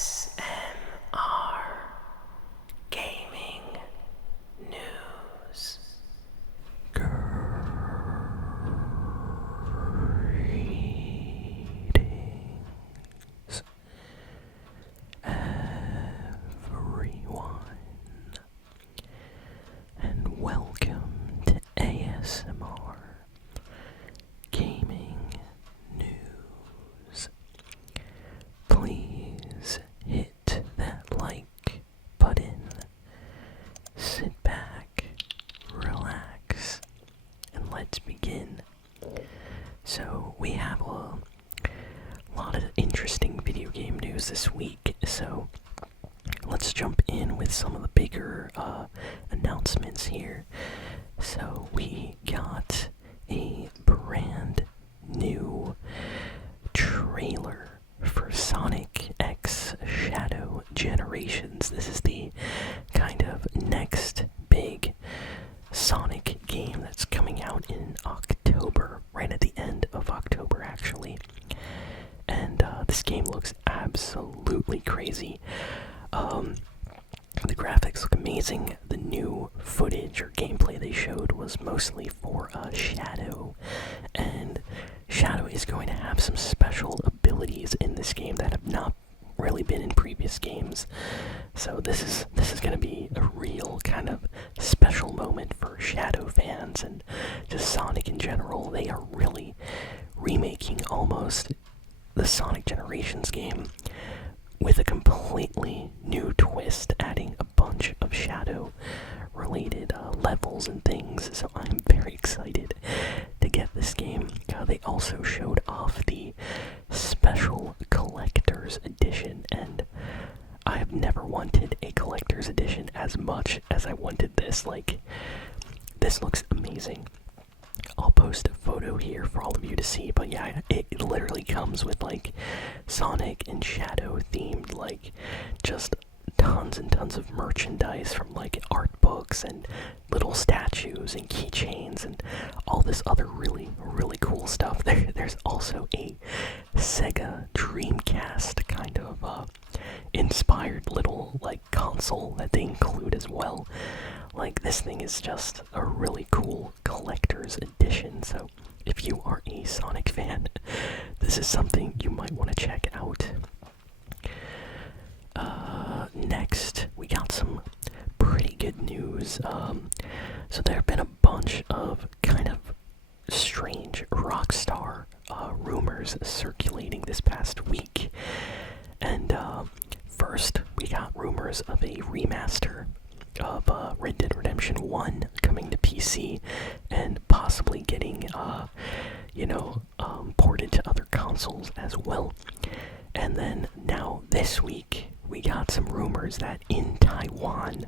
ASMR Gaming News. Greetings, everyone, and welcome to ASMR Gaming News. Please hit that like button, sit back, relax, and let's begin. So we have a lot of interesting video game news this week, so let's jump in with some of the bigger announcements here. So we got a brand new trailer for Sonic X Shadow Generations. This is the kind of next big Sonic game that's coming out in October, right at the end of October actually. And this game looks absolutely crazy. The graphics look amazing. The new footage or gameplay they showed was mostly for Shadow, and Shadow is going to have some special abilities in this game that have not really been in previous games. So this is going to be a real kind of special moment for Shadow fans and just Sonic in general. They are really remaking almost the Sonic Generations game with a completely new twist, adding a bunch of Shadow related levels and things. So I'm very excited to get this game. They also showed off the special collector's edition, and I have never wanted a collector's edition as much as I wanted this. Like, this looks amazing. I'll post a photo here for all of you to see, but yeah, it literally comes with like Sonic and Shadow themed, like just tons and tons of merchandise from like art books and little statues and keychains and all this other really cool stuff. There's also a Sega Dreamcast kind of inspired little like console that they include as well. Like, this thing is just a really cool collector's edition, so if you are a Sonic fan, this is something you might want to check out. Next, we got some pretty good news. So there have been a bunch of kind of strange Rockstar rumors circulating this past week. And first, we got rumors of a remaster of Red Dead Redemption 1 coming to PC and possibly getting, ported to other consoles as well. And then now this week, we got some rumors that in Taiwan,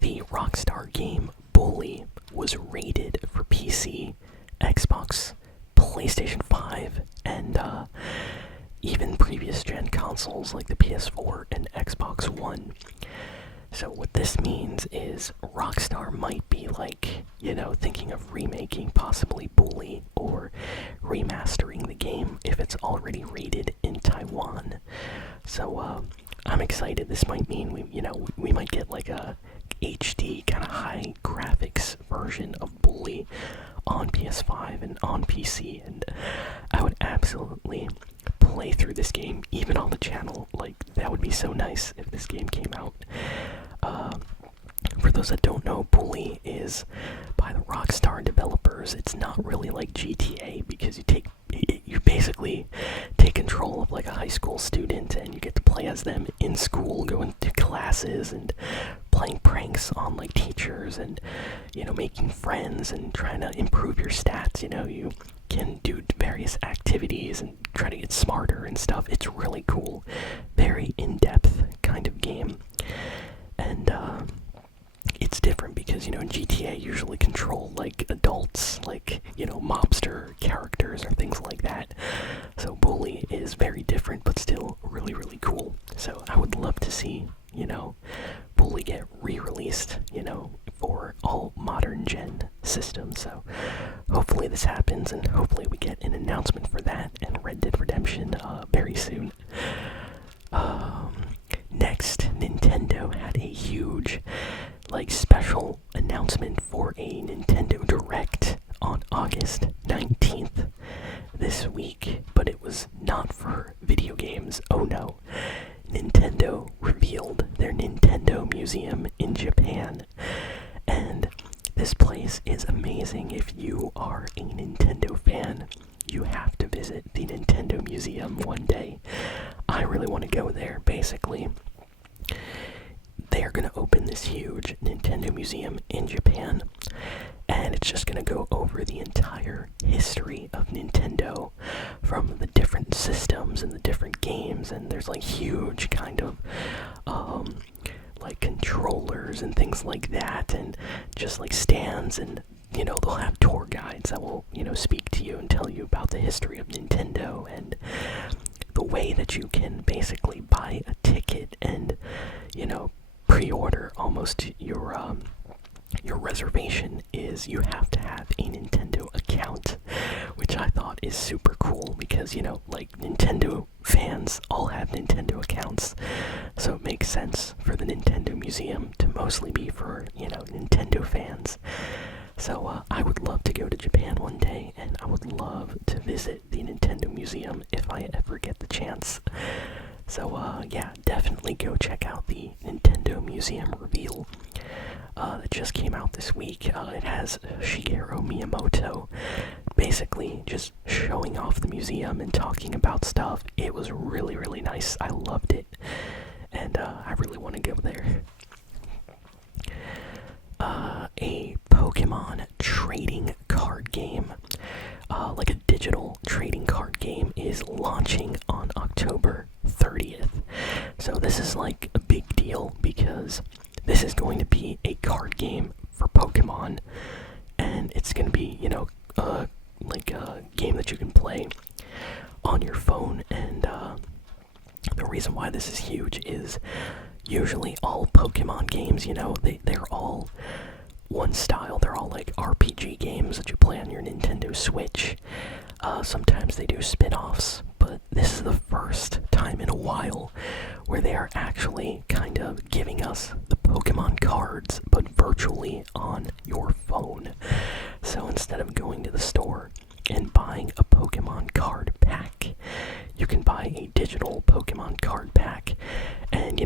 the Rockstar game Bully was rated for PC, Xbox, PlayStation 5, and even previous gen consoles like the PS4 and Xbox One. So what this means is Rockstar might be like, thinking of remaking possibly Bully or remastering the game if it's already rated in Taiwan. So I'm excited. This might mean we might get like a HD kind of high graphics version of Bully on PS5 and on PC, and I would absolutely play through this game even on the channel. Like, that would be so nice if this game came out. For those that don't know, Bully is by the Rockstar developers. It's not really like GTA because you basically take control of like a high school student and you get to play as them in school, going to classes and playing pranks on like teachers and making friends and trying to improve your stats. You can do various activities and try to get smarter and stuff. It's really cool, very in-depth kind of game. And it's different because, in GTA you usually control like adults, like, mobster characters or things like that. So Bully is very different, but still really cool. So I would love to see, Bully get re-released, for all modern gen systems. So hopefully this happens, and hopefully we get an announcement for that and Red Dead Redemption very soon. was not for video games. Oh no. Nintendo revealed their Nintendo Museum in Japan. And this place is amazing. If you are a Nintendo fan, you have to visit the Nintendo Museum one day. I really want to go there. Basically, they are going to open this huge Nintendo Museum in Japan, and it's just going to go over the entire history of Nintendo, from the different systems and the different games. And there's like huge kind of like controllers and things like that, and just like stands, and they'll have tour guides that will speak to you and tell you about the history of Nintendo, and the way that you can basically buy a ticket and pre-order almost your reservation is you have to have a Nintendo account, which I thought is super cool because, like Nintendo fans all have Nintendo accounts, so it makes sense for the Nintendo Museum to mostly be for, Nintendo fans. So I would love to go to Japan one day, and I would love to visit the Nintendo Museum if I ever get the chance. So yeah, definitely go check out the Nintendo Museum reveal that just came out this week. It has Shigeru Miyamoto basically just showing off the museum and talking about stuff. It was really, really nice. I loved it, and I really want to go there. A Pokemon trading card game, like a digital trading card game, is launching on October 30th. So this is like a big deal because this is going to be a card game for Pokemon, and it's going to be, like a game that you can play on your phone. And the reason why this is huge is usually all Pokemon games, they're all one style. They're all like RPG games that you play on your Nintendo Switch. Sometimes they do spin-offs, but this is the first time in a while where they are actually kind of giving us the Pokemon cards, but virtually on your phone. So instead of going to the store and buying a Pokemon card pack, you can buy a digital Pokemon card pack, and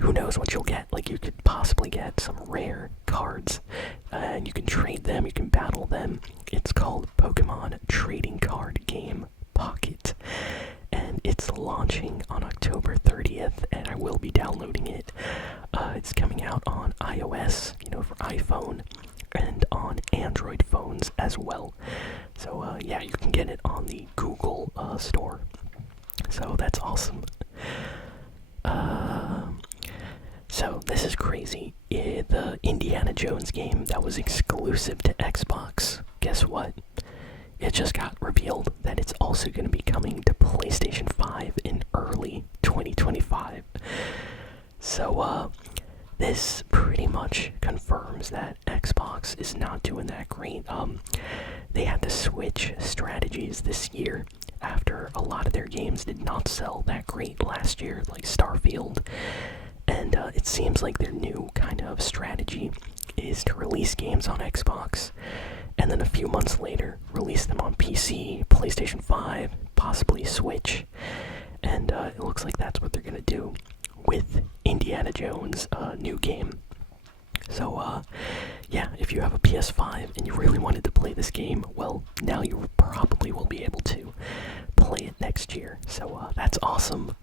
who knows what you'll get. Like, you could possibly get some rare cards, and you can trade them, you can battle them. It's called Pokemon Trading Card Game Pocket, and it's launching on October 30th, and I will be downloading it. It's coming out on iOS, for iPhone, and on Android phones as well. So yeah, you can get it on the Google store. So that's awesome. So this is crazy. The Indiana Jones game that was exclusive to Xbox, guess what? It just got revealed that it's also going to be coming to PlayStation 5 in early 2025. So this pretty much confirms that Xbox is not doing that great. They had to switch strategies this year after a lot of their games did not sell that great last year, like Starfield. And it seems like their new kind of strategy is to release games on Xbox, and then a few months later, release them on PC, PlayStation 5, possibly Switch. And it looks like that's what they're going to do with Indiana Jones' new game. So, yeah, if you have a PS5 and you really wanted to play this game, well, now you probably will be able to play it next year. So, that's awesome.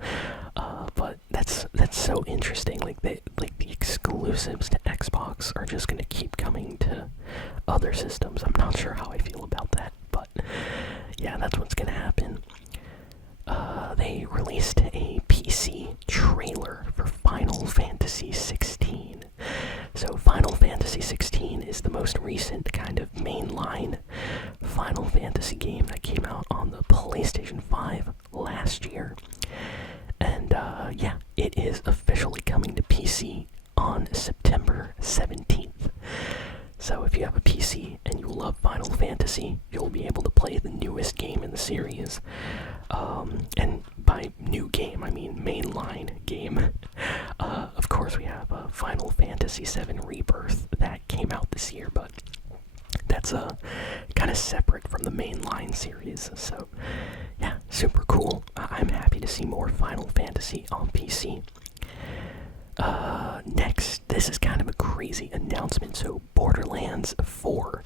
But that's so interesting. Like the exclusives to Xbox are just gonna keep coming to other systems. I'm not sure how I feel about that, but yeah, that's what's gonna happen. They released a PC trailer for Final Fantasy 16. So Final Fantasy 16 is the most recent kind of mainline Final Fantasy game that came out on the PlayStation 5 last year. And yeah, it is officially coming to PC on September 17th. So if you have a PC and you love Final Fantasy, you'll be able to play the newest game in the series. And by new game, I mean mainline game. Of course, we have Final Fantasy VII Rebirth that came out this year, but that's kind of separate from the mainline series. So yeah, super cool. I'm happy to see more Final Fantasy on PC. Next, this is kind of a crazy announcement. So Borderlands 4,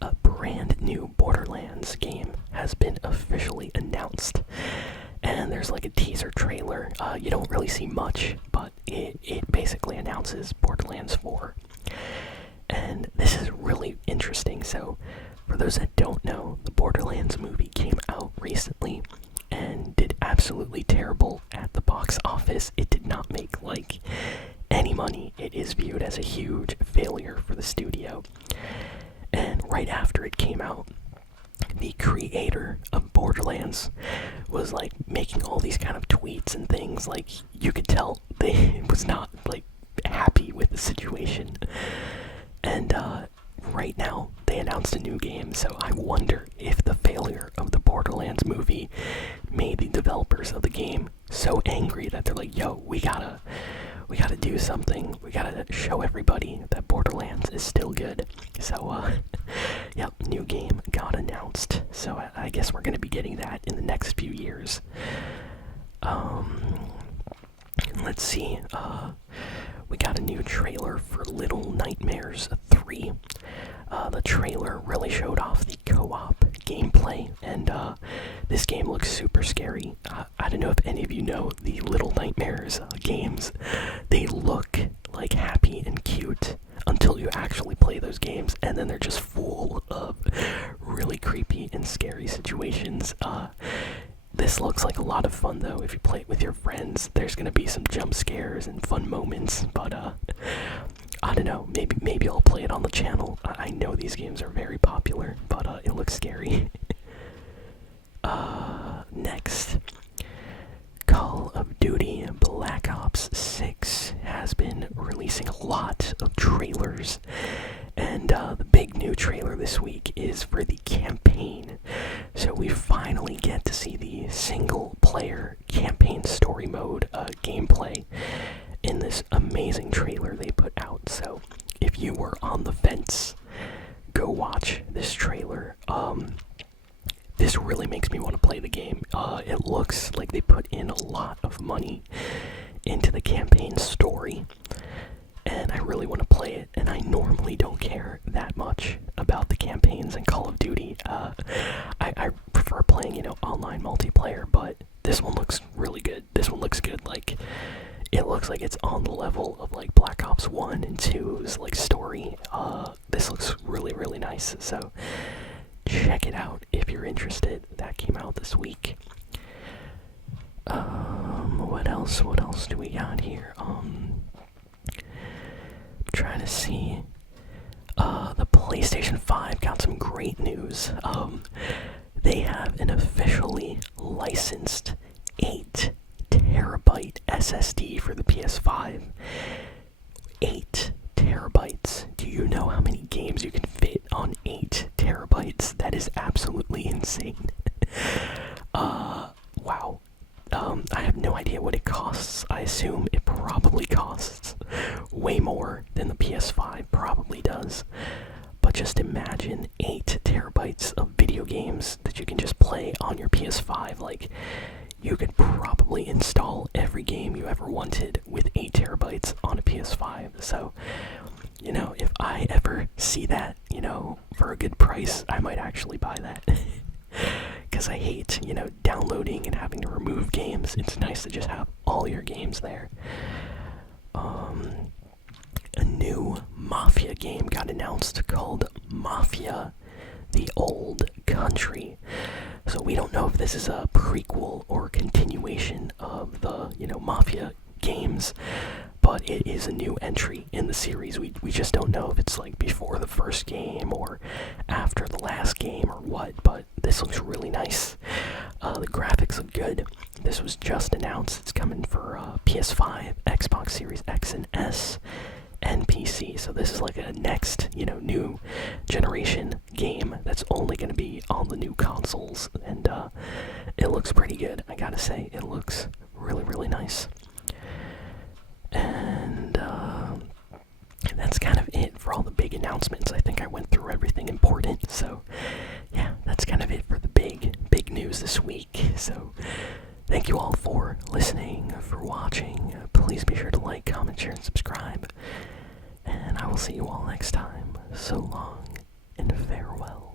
a brand new Borderlands game, has been officially announced. And there's like a teaser trailer. You don't really see much, but it basically announces Borderlands 4. And this is really interesting. So for those that don't know, the Borderlands movie came out recently and did absolutely terrible at the box office. It did not make like any money. It is viewed as a huge failure for the studio. And right after it came out, the creator of Borderlands was like making all these kind of tweets and things. Like, you could tell they was not like happy with the situation. And right now they announced a new game, so I wonder if the failure of the Borderlands movie made the developers of the game so angry that they're like, yo, we gotta do something. We gotta show everybody that Borderlands is still good. So yep, new game got announced. So I guess we're gonna be getting that in the next few years. Let's see. We got a new trailer for Little Nightmares 3. The trailer really showed off the co-op gameplay, and this game looks super scary. I don't know if any of you know the Little Nightmares games. They look like happy and cute until you actually play those games, and then they're just full of really creepy and scary situations. This looks like a lot of fun, though. If you play it with your friends, there's gonna be some jump scares and fun moments, but I don't know, maybe I'll play it on the channel. I know these games are very popular, but it looks scary. Next, Call of Duty Black Ops 6 has been releasing a lot of trailers, and the big new trailer this week is for the campaign. So we finally get to see the single-player campaign story mode gameplay in this amazing trailer they put out. So if you were on the fence, go watch this trailer. This really makes me want to play the game. It looks like they put in a lot of money into the campaign story, and I really want to play it. And I normally don't care that much about the campaigns in Call of Duty. I prefer playing, online multiplayer, but this one looks really good. This one looks good. Like, it looks like it's on the level of like Black Ops 1 and 2's like story. This looks really, really nice. So check it out if you're interested. That came out this week. What else do we got here? Trying to see. The PlayStation 5 got some great news. They have an officially licensed 8 terabyte SSD for the PS5. 8 terabytes. Do you know how many games you can fit on 8 terabytes? That is absolutely insane. Wow. I have no idea what it costs. I assume it probably costs way more than the PS5 probably does. But just imagine 8 terabytes of video games that you can just play on your PS5. Like, you could probably install every game you ever wanted with 8 terabytes on a PS5. So, if I ever see that, for a good price, I might actually buy that. Because I hate, downloading and having to remove games. It's nice to just have all your games there. A new Mafia game got announced called Mafia: The Old Country. So we don't know if this is a prequel or continuation of the, Mafia games, but it is a new entry in the series. We just don't know if it's like before the first game or after the last game or what, but this looks really nice. The graphics look good. This was just announced. It's coming for PS5, Xbox Series X and S, and PC. So this is like a next, new generation game that's only going to be on the new consoles, and it looks pretty good. I gotta say, it looks really, really nice. And that's kind of it for all the big announcements. I think I went through everything important. So yeah, that's kind of it for the big news this week. So, thank you all for listening, for watching. Please be sure to like, comment, share, and subscribe. And I will see you all next time. So long, and farewell.